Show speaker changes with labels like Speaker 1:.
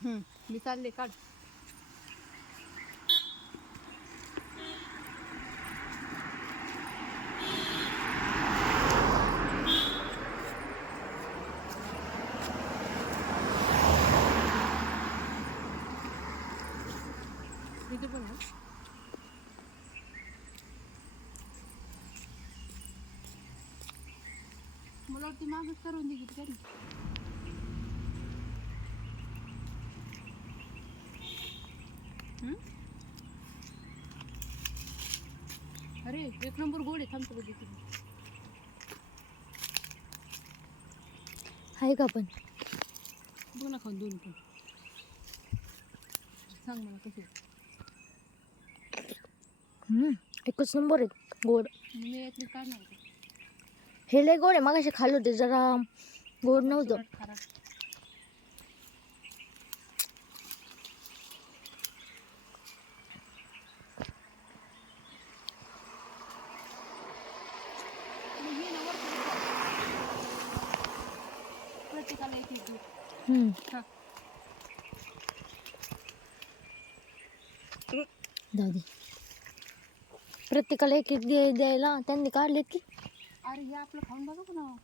Speaker 1: मी चालले काढ. मला वाटते मागच करून दे किती अरे एक नंबर गोड आहे थांबतो बघ.
Speaker 2: आहे का पण?
Speaker 1: बघ ना खाऊन दोन पण. सांग मला कसे
Speaker 2: हम्म, एकच नंबर आहे गोड.
Speaker 1: मी यातली.
Speaker 2: हे लय गोड आहे मग खाल्लं होते जरा गोड नव्हतं
Speaker 1: खारट, खारट. मग हे ना वरती टाक. प्रत्येकाला एक एक दूध.
Speaker 2: हम्म,
Speaker 1: हा.
Speaker 2: जाऊ दे. प्रत्येकाला एक एक द्यायला. त्यांनी काढलेत की.
Speaker 1: अरे हे आपलं खाऊन बघा ना.